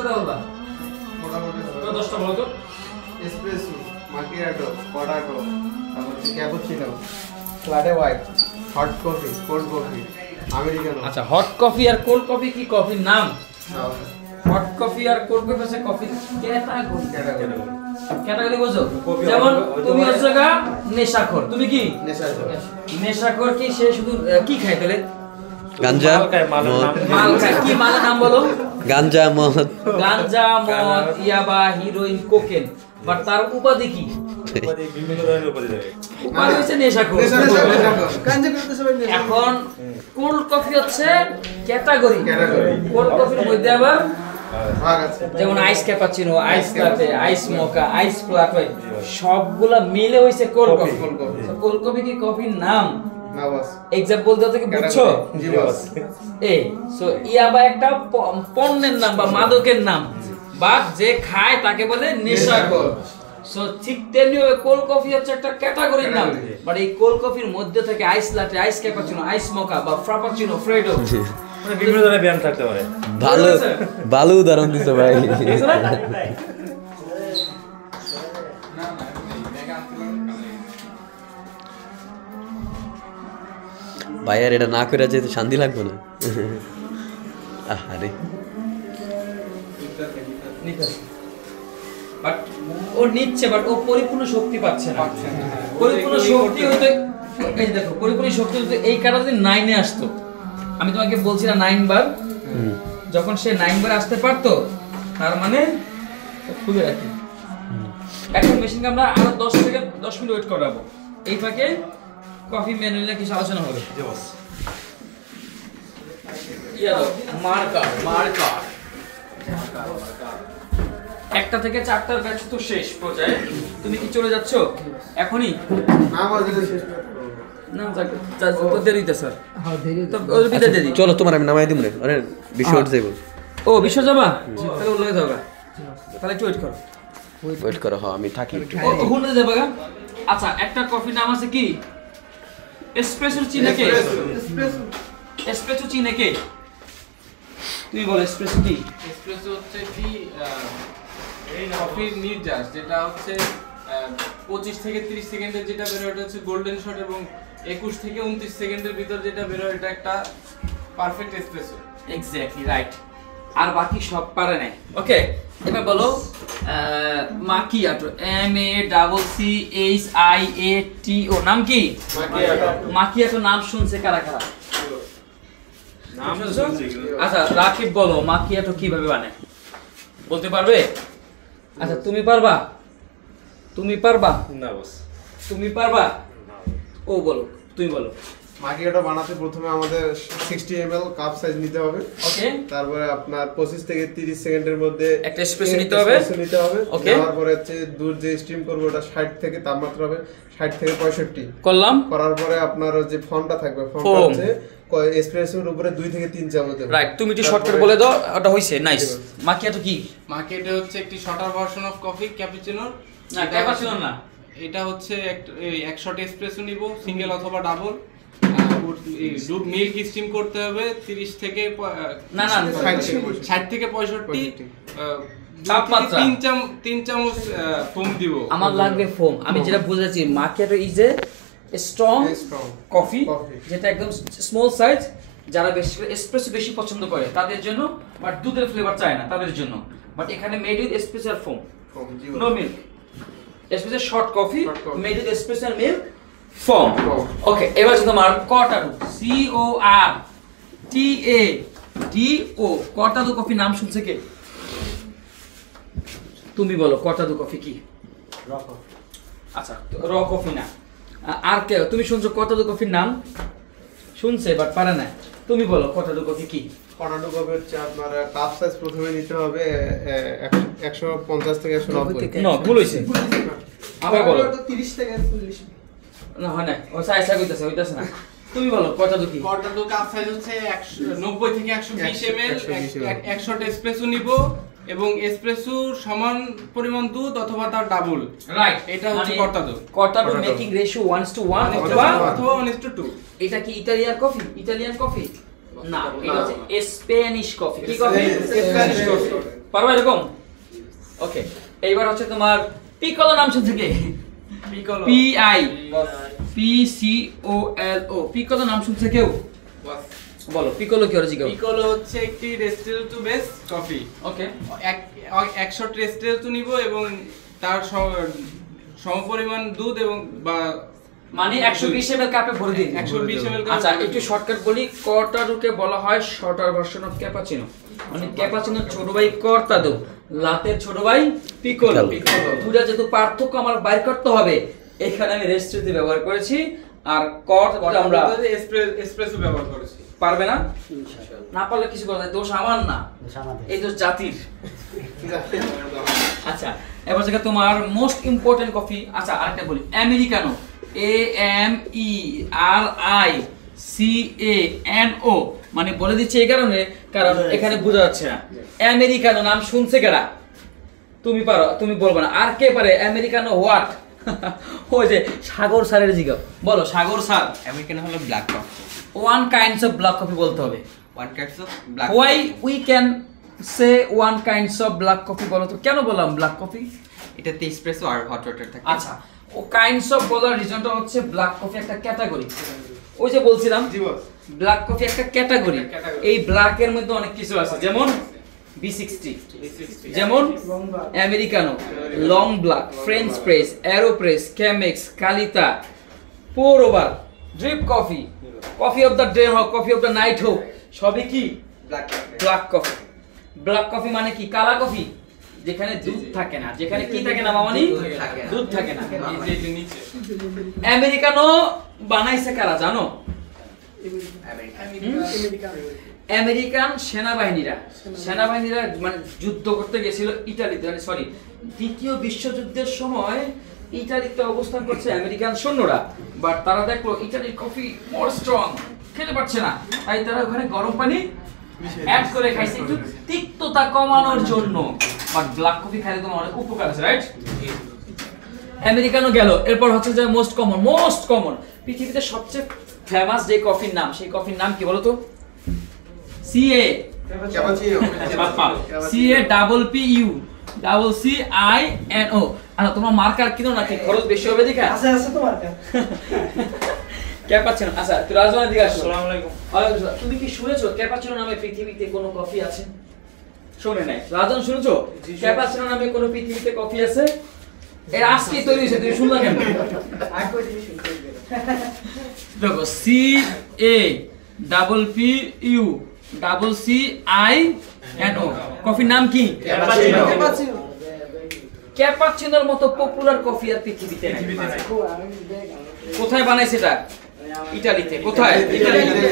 করে বলবা মোটামুটি 10টা বলো তো এসপ্রেসো মাকিয়াটো কর্টাডো তারপর cappuccino flat white hot coffee cold coffee Americano আচ্ছা হট কফি আর কোল্ড কফি কি কফির নাম হট কফি আর কোল্ড কফি আছে কফি ক্যাটাগরি বোঝো যেমন তুমি হচ্ছে গা নেশাখোর তুমি কি নেশাখোর কি সে শুধু কি খায় তাহলে গাঞ্জা মাল খায় কি মালের নাম বলো গাঞ্জা মদ ইয়াবা হিরোইন কোকেন বাট তার উপাধি কি উপাধি বিভিন্ন ধরনের উপাধি থাকে উপাধি হচ্ছে নেশাখোর গাঞ্জা করতে সবাই এখন কোল্ড কফি হচ্ছে ক্যাটাগরি কোল্ড কফির মধ্যে আবার ভাগ আছে যেমন আইস ক্যাপাচিনো আইস লাটে আইস মোকা আইস ফ্ল্যাট হোয়াইট সবগুলা মিলে হইছে কোল্ড কফি কোল্ড কফি কি কফির নাম না বস এক্সাম্পল দাও থেকে বুঝছো জি বস এই সো ইয়াবা একটা পণ্যের নাম বা মাদকের নাম বা যে খায় তাকে বলে নেশাখোর সো ঠিক তেমনি কোল্ড কফি হচ্ছে একটা ক্যাটাগরির নাম বাট এই কোল্ড কফির মধ্যে থেকে আইস লাটে আইস ক্যাপাচিনো আইস মোকা বা ফ্রাপাচিনো ফ্রেডো মানে বিভিন্ন ধরনের ব্যায়াম থাকতে পারে ভালো ভালো উদাহরণ দিছো ভাই ভাইয়ার এটা না করে যেতে শান্তি লাগবে না আরে বাট ও নিচ্ছে বাট ও পরিপূর্ণ শক্তি পাচ্ছে না পরিপূর্ণ শক্তি হতে এই দেখো পরিপূর্ণ শক্তি হতে এই কারণে যদি 9 এ আসতো আমি তোমাকে বলছি না 9 বার যখন সে 9 বার আসতে পারতো তার মানে খুলে রাখি এখন মেশিনকে আমরা আরো 10 থেকে 10 মিনিট ওয়েট করাবো এই ফাঁকে কফি মেনু নিয়ে কিছু আলোচনা হবে জি বস ইয়ালো মার্কার একটা থেকে 4টার ব্যাচ তো শেষ পর্যায়ে তুমি কি চলে যাচ্ছ এখনই না বস দিলে শেষ না যাক তো দেরিতে স্যার হ্যাঁ দেরি তো ওর বিদায় দেরি চলো তোমার আমি নামাই দিমু রে আরে বিশ্ব উঠে যাইবো ও বিশ্ব যাবা তাহলে ওর লগে যাবা তাহলে একটু ওয়েট করো ওয়েট করো হ্যাঁ আমি থাকি ও হুনতে যাবা গা আচ্ছা একটা কফি নাম আছে কি এসপ্রেসো চিনে কে এসপ্রেসো চিনে কে তুমি বলো এসপ্রেসো কি এসপ্রেসো হচ্ছে কি এই কফির নির্যাস যেটা হচ্ছে 25 থেকে 30 সেকেন্ডের যেটা বের হয় এটা হচ্ছে গোল্ডেন শট এবং 21 থেকে 29 সেকেন্ডের ভিতর যেটা বের হয় এটা একটা পারফেক্ট এসপ্রেসো এক্স্যাক্টলি রাইট আর বাকি সব পারে না ওকে এবার বলো মাকিয়াটো MACCHIATO নাম কি মাকিয়াটো নাম শুনছে কারা কারা নাম শুনছি আচ্ছা রাকিব বলো মাকিয়াটো কিভাবে বানায় বলতে পারবে আচ্ছা তুমি পারবা না বস তুমি পারবা ও বলো তুমি বলো মাকিয়াটো বানাতে প্রথমে আমাদের 60 ml কাপ সাইজ নিতে হবে ওকে তারপরে আপনার 25 থেকে 30 সেকেন্ডের মধ্যে একটা espresso নিতে হবে। Okay. তারপরে হচ্ছে দুধ যে স্টিম করব ওটা 60 থেকে তাপমাত্রা হবে 60 থেকে 65 করলাম করার পরে আপনার যে ফর্মটা থাকবে ফর্মটা Foam. হচ্ছে এসপ্রেসোর উপরে 2 থেকে 3 চামচ দেব রাইট তুমি একটু শর্টকাট বলে দাও ওটা হইছে নাইস মাকিয়াটো কি মার্কেটে হচ্ছে একটি শর্টার ভার্সন অফ কফি ক্যাপুচিনোর না ক্যাপাচিনো না এটা হচ্ছে এক শট এসপ্রেসো নিব সিঙ্গেল অথবা ডাবল দুধ মিল্ক স্টিম করতে হবে 30 থেকে না না 60 থেকে 65 তাপমাত্রা। 3 চামচ ফোম দিব আমার লাগবে ফোম আমি যেটা বুঝাচ্ছি macchiato is a strong Strong coffee coffee। যেটা একদম স্মল সাইজ যারা বেশি এসপ্রেসো বেশি পছন্দ করে তাদের জন্য বাট দুধের ফ্লেভার চায় না তাদের জন্য বাট এখানে মেড উইথ এসপ্রেসো আর foam no milk espresso short coffee Short coffee। Made with espresso আর মিল্ক ফোম Foam। ওকে এবার হচ্ছে তোমার কটাডো CORTADO কটাডো কফি নাম শুনছে কে তুমি বলো কটাডো কফি কি আচ্ছা র কফি না আর কে তুমি শুনছো কটাডো কফির নাম শুনছে বাট পারে না তুমি বলো কটাডো কফি কি কর্নাটো কফি হচ্ছে আপনার কাপ সাইজ প্রথমে নিতে হবে 150 থেকে 190 না ভুল হইছে আবার বলো 30 থেকে 40 না হয় না ও সাইসা হইতাছে না তুমি বলো কটাডো কি কর্টাডো কাপ সাইজ হচ্ছে 90 থেকে 120 ml 100 এসপ্রেসো নিব এবং এসপ্রেসো সমান পরিমাণ দুধ অথবা তার ডাবল রাইট এটা হচ্ছে কর্টাডো কটাডো মেকিং রেশিও 1:1 অথবা অথবা 1:2 এটা কি ইটালিয়ান কফি না এটা হচ্ছে স্প্যানিশ কফি কি কফি স্প্যানিশ কফি পারবো এরকম? ওকে, এইবার হচ্ছে তোমার পিকোলো নাম শুনছো কি? পিকোলো PICOLO, পিকোলো নাম শুনছে কেউ? বলো পিকোলো কি অরিজিনাল? পিকোলো হচ্ছে একটি রেস্টেলটু বেস কফি। ওকে, 100 রেস্টেলটু নিব এবং তার সমপরিমাণ দুধ এবং বা মানে 120 ml কাপে ভরে দিন। 120 ml আচ্ছা, একটু শর্টকাট বলি, কর্তাডোকে বলা হয় শর্টার ভার্সন অফ ক্যাপাচিনো। মানে ক্যাপাচিনোর ছোট ভাই কর্তাডো, লাতের ছোট ভাই পিকোলো। দুটা যেহেতু পার্থক্য আমার বাইর করতে হবে, এখানে আমি রেস্ট্রিতে ব্যবহার করেছি, আর কর্তা আমরা এসপ্রেসো ব্যবহার করেছি। পারবে না? না পারলে কিছু করার নাই, দোষ আমার না, এই দোষ জাতির। আচ্ছা, এবার যেটা তোমার মোস্ট ইম্পর্টেন্ট কফি। আচ্ছা, আরেকটা বলি, আমেরিকানো, AMERICANO, মানে বলে দিচ্ছি এই কারণে, কারণ এখানে বোঝা যাচ্ছে না। আমেরিকানো নাম শুনছে কেডা? তুমি পারো, তুমি বলবে না। আর কে পারে আমেরিকানো হোয়াট? ওই যে সাগর স্যারের জিগাও, বলো সাগর স্যার। আমেরিকানো হলো black coffee. One kinds of black coffee বলতে হবে। One kinds of black. Why we can say one kinds of black coffee? বলো তো কেন বললাম ব্ল্যাক কফি? এটাতে এসপ্রেসো আর হট ওয়াটার থাকে। আচ্ছা, ও কাইন্ডস অফ বলার রিজনটা হচ্ছে ব্ল্যাক কফি একটা ক্যাটাগরি। ওই যে বলছিলাম ব্ল্যাক কফি একটা ক্যাটাগরি। এই ব্ল্যাক এর মধ্যে অনেক কিছু আছে, যেমন B60, যেমন Americano, long black, French press, AeroPress, Chemex, Kalita, pour over, drip coffee, coffee of the day হোক, কফি অফ দ্য নাইট হোক, সবই কি ব্ল্যাক কফি। ব্ল্যাক কফি মানে কি? কালা কফি, যেখানে দুধ থাকে না। যেখানে কি থাকে না মামানি? দুধ থাকে না। এই যে নিচে আমেরিকানো বানাইছে কারা জানো? আমেরিকান সেনাবাহিনীরা মানে যুদ্ধ করতে গেছিল ইতালিতে, সরি দ্বিতীয় বিশ্বযুদ্ধের সময় ইতালিতে অবস্থান করছে আমেরিকান সৈন্যরা। বাট তারা দেখলো ইতালির কফি মোর স্ট্রং, খেতে পারছে না, তাই তারা ওখানে গরম পানি অ্যাড করে খাইছে একটু তিক্ততা কমানোর জন্য। বাট ব্ল্যাক কফি খাইলে তোমার অনেক উপকার আছে, রাইট? আমেরিকানো গেল, এরপর হচ্ছে যে মোস্ট কমন পৃথিবীতে সবচেয়ে ফেমাস যে কফির নাম, সেই কফির নাম কি বলো তো? CAPPUCCINO। আচ্ছা, তোমরা মার্কার কিনো নাকি? খরচ বেশি হবে দেখা? আছে তো মার্কার। ক্যাপাচিনো। আচ্ছা, তুই রাজওয়ান দিকে আসো। আসসালামু আলাইকুম। ওয়ালাইকুম আসসালাম। তুমি কি শুনেছো ক্যাপাচিনো নামে পৃথিবীতে কোনো কফি আছে? শুনে নাই। রাজন শুনেছো ক্যাপাচিনো নামে কোনো পৃথিবীতে কফি আছে? এর আজকে তৈরি হয়েছে, তুমি শুনলা কেন? দেখো, CAPPUCCINO, কফির নাম কি? ক্যাপাচিনোর মতো পপুলার কফি আর পৃথিবীতে নাই। কোথায় বানাইছে এটা? ইতালিতে। কোথায়? ইতালিতে।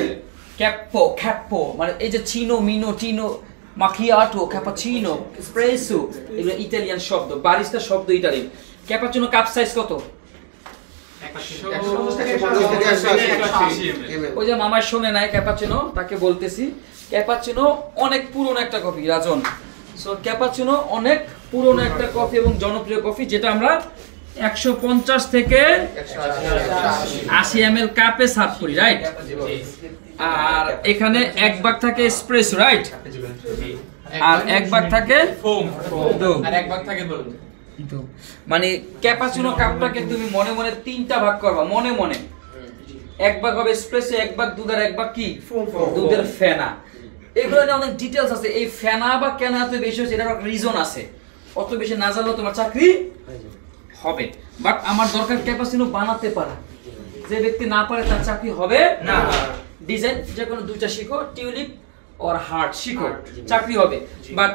ক্যাপ্পো মানে এই যে চিনো, মিনো, টিনো, মাকিয়াটো, ক্যাপাচিনো, এসপ্রেসো, এগুলো ইতালিয়ান শব্দ, বারিস্তা শব্দ ইতালিয়ান। ক্যাপাচিনো কাপ সাইজ কত? ওই যে মামার শোনে নাই ক্যাপাচিনো, তাকে বলতেছি ক্যাপাচিনো অনেক পুরনো একটা কফি রাজন। সো ক্যাপাচিনো অনেক পুরনো একটা কফি এবং জনপ্রিয় কফি, যেটা আমরা 150 থেকে 80 ml কাপে সার্ভ করি, রাইট? আর এখানে এক ভাগ থাকে এসপ্রেসো, রাইট? আর এক ভাগ থাকে ফোম দুধ, আর এক ভাগ থাকে দুধ। মানে ক্যাপাচিনো কাপটাকে তুমি মনে মনে তিনটা ভাগ করবা, মনে মনে। এক ভাগ হবে এসপ্রেসো, এক ভাগ দুধ, আর এক ভাগ কি? দুধের ফেনা। এগুলো নিয়ে অনেক ডিটেইলস আছে। এই ফেনা বা কেনা এত বেশি হচ্ছে, এটার একটা রিজন আছে। অত বেশি না জানলেও তোমার চাকরি হবে। বাট আমার দরকার ক্যাপাচিনো বানাতে পারা। যে ব্যক্তি না পারে তার চাকরি হবে না। ডিজাইন যে কোনো দুইটা শিখো, টিউলিপ আর হার্ট শিখো, চাকরি হবে। বাট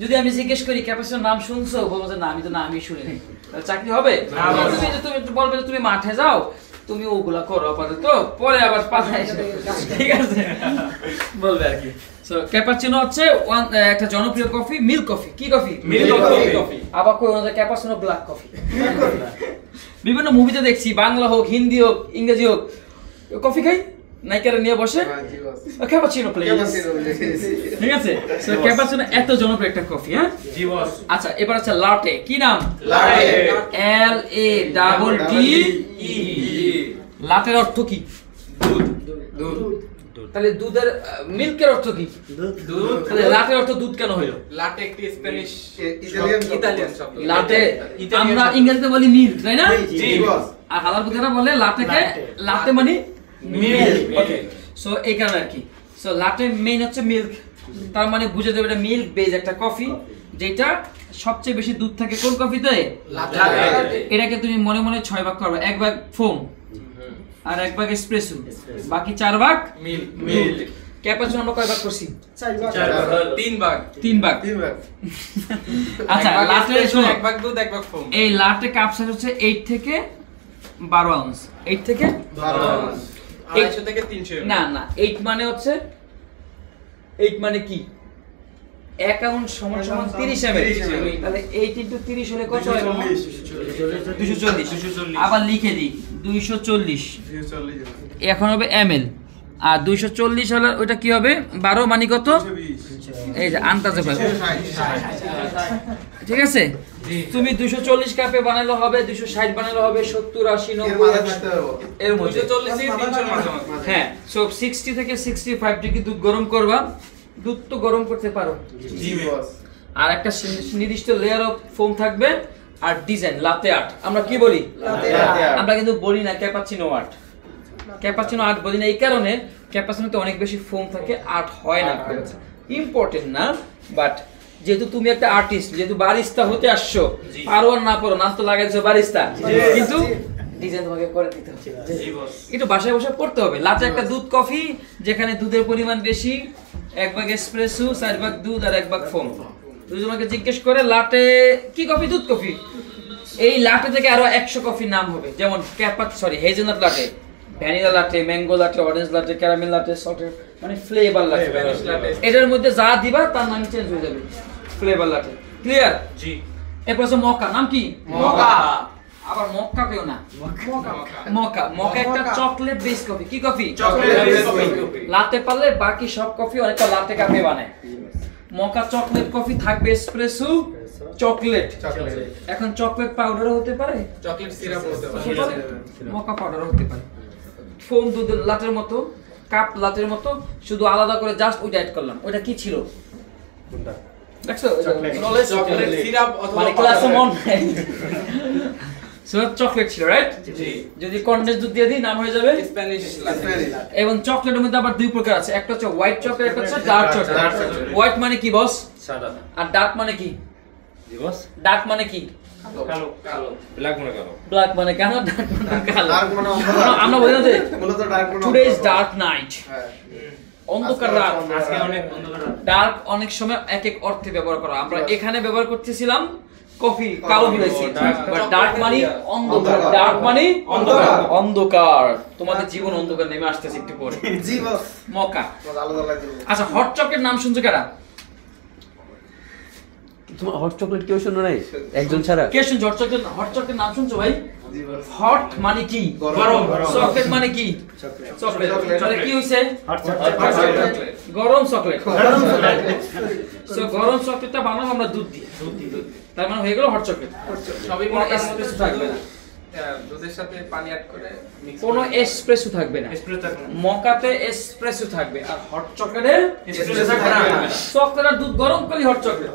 যদি আমি জিজ্ঞেস করি ক্যাপাচিনোর নাম শুনছো, বলবো যে না, আমি শুনি নাই, তাহলে চাকরি হবে না। তুমি বলবে যে তুমি মাঠে যাও, তুমি ওগুলা করো আপাতত, পরে আবার পাঠাই, ঠিক আছে বলবে আর কি। সো ক্যাপাচিনো হচ্ছে একটা জনপ্রিয় কফি, মিল্ক কফি। কি কফি? Milk coffee. আবার কই ওনাদের ক্যাপাচিনো ব্ল্যাক কফি। বিভিন্ন মুভিতে দেখছি, বাংলা হোক, হিন্দি হোক, ইংরেজি হোক, কফি খাই নাইকারে নিয়ে বসে ক্যাপাচিনো প্লিজ, ঠিক আছে? সো ক্যাপাচিনো এত জনপ্রিয় একটা কফি, হ্যাঁ জি বস। আচ্ছা, এবার আছে লাটে। কি নাম? লাটে। LATTE। লাটের অর্থ কি? দুধ। দুধ। তাহলে দুধের মিল্কের অর্থ কি? দুধ। তাহলে লাটের অর্থ দুধ কেন হইলো? লাটে একটি স্প্যানিশ ইতালিয়ান শব্দ। লাটে আমরা ইংরেজিতে বলি মিল্ক, তাই না? জি বস। আর হালাল বুদ্ধিরা বলে লাটেকে লাটে মানে মিল্ক। ওকে, সো এই কারণে আর কি। সো লাটে মেইন হচ্ছে মিল্ক, তার মানে বুঝে দেবে এটা মিল্ক বেজ একটা কফি, যেটা সবচেয়ে বেশি দুধ থাকে কোন কফিতে? লাটে। এটাকে তুমি মনে মনে 6 ভাগ করবে, 1 ভাগ ফোম আর 1 ভাগ এসপ্রেসো, বাকি 4 ভাগ মিল্ক। ক্যাপাচিনো আমরা কয় ভাগ করছি? 3 ভাগ। 3 ভাগ। আচ্ছা, এক ভাগ লাটে espresso, শোনো, এক ভাগ দুধ, এক ভাগ ফোম। এই লাটে কাপ সাইজ হচ্ছে 8 থেকে 12 আউন্স। 8 থেকে 250 থেকে 300 না না 8 মানে হচ্ছে 8 মানে কি? 1 আউন্স সমান সমান 30 ml। তাহলে 8 * 30 হলে কত হয়? 240। আবার লিখে দিই 240। এখন হবে ml, আর 240 হলে ওটা কি হবে? 12 মানে কত? এই যে আন্দাজে পাবে, ঠিক আছে? তুমি 240 কাপে বানালে হবে, 260 বানালে হবে, 70 80 90 এর মধ্যে। 240 থেকে 300 মাঝামাঝি। হ্যাঁ, সো 60 থেকে 65 ডিগ্রি দুধ গরম করবা। দুধ তো গরম করতে পারো, জি বস। আর একটা নির্দিষ্ট লেয়ার অফ ফোম থাকবে, আর ডিজাইন লাতে আর্ট। আমরা কি বলি? লাতে আর্ট। আমরা কিন্তু বলি না ক্যাপাচিনো আর্ট। ক্যাপাচিনো আর্ট বলি না এই কারণে, ক্যাপাচিনোতে অনেক বেশি ফোম থাকে, আর্ট হয় না। ইম্পর্টেন্ট না, বাট যেহেতু তুমি একটা আর্টিস্ট, যেহেতু বারিস্তা হতে আসছো, পারো আর না পারো, নাম তো লাগাইছো বারিস্তা, কিন্তু ডিজাইন তোমাকে করে দিতে হবে। একটু বাসায় বসে পড়তে হবে। লাটে একটা দুধ কফি, যেখানে দুধের পরিমাণ বেশি, 1 ভাগ এসপ্রেসো, 4 ভাগ দুধ আর 1 ভাগ ফোম। তুমি তোমাকে জিজ্ঞেস করে লাটে কি কফি? দুধ কফি। এই লাটে থেকে আরো 100 কফি নাম হবে, যেমন hazelnut latte, vanilla latte, mango latte, orange latte, caramel latte, salted মানে ফ্লেভার লাটে। এটার মধ্যে যা দিবা তার নাম চেঞ্জ হয়ে যাবে, ফ্লেভার লাটে। ক্লিয়ার? জি। এরপর আছে মক্কা। নাম কি? মক্কা। আবার মক্কা কেউ না, মক্কা। মক্কা একটা চকলেট বেস কফি। কি coffee? Chocolate base coffee. Latte পারলে বাকি সব কফি অনেকটা লাতে কাপে বানায়। মক্কা চকলেট কফি থাকবে, এসপ্রেসো চকলেট। এখন চকলেট পাউডারও হতে পারে, চকলেট সিরাপ হতে পারে। মক্কা পাউডারও হতে পারে। ফোম দুধ লাটের মতো, কাপ লাটের মতো, শুধু আলাদা করে জাস্ট ওইটা অ্যাড করলাম। ওইটা কি ছিল? দেখছো? চকলেট সিরাপ অথবা মানে ক্লাসে মন নাই। সো চকলেট ছিল, রাইট? জি। যদি কনডেন্স দুধ দিয়ে দিই নাম হয়ে যাবে স্প্যানিশ লাটে। এবং চকলেটের মধ্যে আবার 2 প্রকার আছে, একটা হচ্ছে হোয়াইট চকলেট, একটা হচ্ছে ডার্ক চকলেট। হোয়াইট মানে কি বস? সাদা। আর ডার্ক মানে কি? জি বস। ডার্ক মানে কি? কালো। কালো। ব্ল্যাক মনে কালো। ব্ল্যাক মানে কেন? ডার্ক মানে কালো। ডার্ক মানে অন্ধকার। আমরা বলি না যে মূলত ডার্ক মানে টুডে ইজ অন্ধকার। ডার্ক নাইট, হ্যাঁ। অন্ধকার রাত। আজকে অনেক অন্ধকার। ডার্ক অনেক সময় এক এক অর্থে ব্যবহার করা। আমরা এখানে ব্যবহার করতেছিলাম কফি, কালো দিয়েছি, বাট ডার্ক মানে অন্ধকার। ডার্ক মানে অন্ধকার। অন্ধকার। তোমাদের জীবন অন্ধকার নেমে আসতেছে একটু পরে। জি বস। মক্কা। বস আলাদা লাগে। আচ্ছা, হট চকলেট নাম শুনছো কারা? তোমার হট চকলেট কেউ শোনো নাই একজন ছাড়া? কে শুনছো হট চকলেট? হট চকলেট নাম শুনছো ভাই? জি বস। হট মানে কি? গরম। চকলেট মানে কি? চকলেট। তাহলে কি হইছে? চকলেট। গরম চকলেট। সো গরম চকলেটটা বানাবো আমরা দুধ দিয়ে। তার মানে হয়ে গেল হট চকলেট। সবই কোনো মক্কার মধ্যে এসপ্রেসো থাকবে না। দুধের সাথে পানি অ্যাড করে মিক্স কোনো এসপ্রেসো থাকবে না। স্প্রে থাকবে। মকাতে এসপ্রেসো থাকবে, আর হট চকলেটে এসপ্রেসো থাকবে না। চকলেট আর দুধ গরম করে হট চকলেট।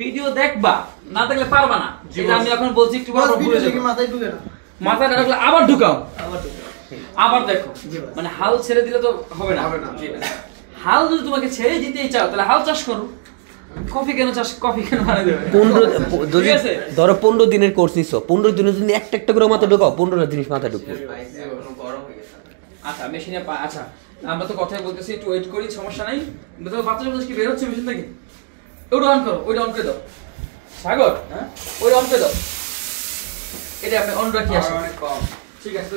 ভিডিও দেখবা, না দেখলে পারবা না। এটা আমি এখন বলছি, একটু পর ভুলে যাবে। মাথায় না রাখলে আবার ঢুকাও, আবার দেখো। মানে হাল ছেড়ে দিলে তো হবে না। হবে না। হাল যদি তোমাকে ছেড়ে দিতেই চাও, তাহলে হাল চাষ করো। কফি কেন বানিয়ে দেবে? 15 যদি ঠিক আছে? ধরো 15 দিনের কোর্স নিছো, 15 দিনে যদি একটা একটা করে মাথা ঢোকাও, 15টা জিনিস মাথা ঢুকবে। গরম হয়ে গেছে। আচ্ছা, মেশিনে আচ্ছা আমরা তো কথাই বলতেছি, একটু ওয়েট করি, সমস্যা নাই। দেখো বাচ্চাটা বলছে কি বের হচ্ছে মেশিন থেকে। ওটা অন করো, ওইটা অন করে দাও। সাগর, হ্যাঁ ওইটা অন করে দাও। এটা আপনি অন রাখি আসেন। অনেক কম। ঠিক আছে।